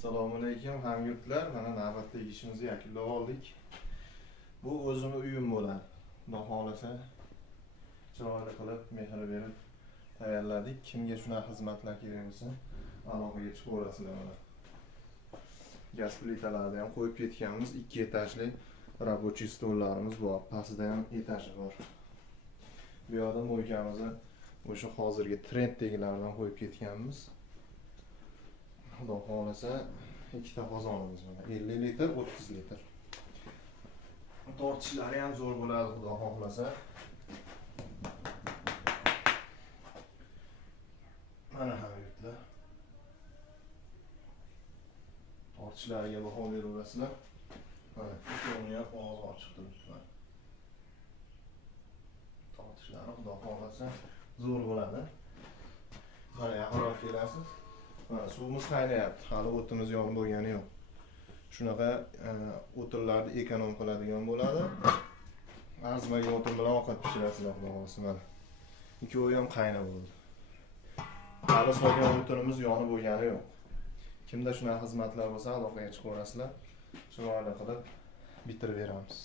Assalomu alaykum hamyurtlar. Mana navbatdagi ishimizni yakunlab oldik. Bu o'zimni uyim bo'ladi. Xudo xolasa chiroyli qilib, mehr berib tayyorladik. Kimga shunaqa xizmatlar kerak bo'lsa, aloqaga chiqaverasizlar mana. Gaz plitalarni ham qo'yib ketganmiz. 2 etajli рабочий stollarimiz bor. Pastida ham etaji bor. Bu yoqda mo'ykamizni o'sha hozirgi trenddagilardan qo'yib ketganmiz. Xudo xolasa ikkita qozonimiz bor. 50 litr, 30 litr. Tortishlari ham zo'r bo'ladi, xudo xohlasa. Mana hamyurtlar. Tortishlariga baho beraverasizlar. Mana, ikkovini ham og'zi ochiq turibdi. Tortishlari xudo xolasa zo'r bo'ladi. Mana yaqinroq kelasiz. Mana suvimiz qaynayapti. Hali o'timiz yonib bo'lgani yo'q. Shunaqa o'tinlarni ekonom qiladigan bo'ladi. Arzimagan o'tin bilan ovqat pishirasizlar, xudo xolasa mana. Ikkovi ham qaynab bo'ldi. Hali so'ygan o'tinimiz yonib bo'lgani yo'q. Kimda shunaqa xizmatlar bo'lsa, aloqaga chiqaverasizlar. Chiroyli qilib bitirib beramiz.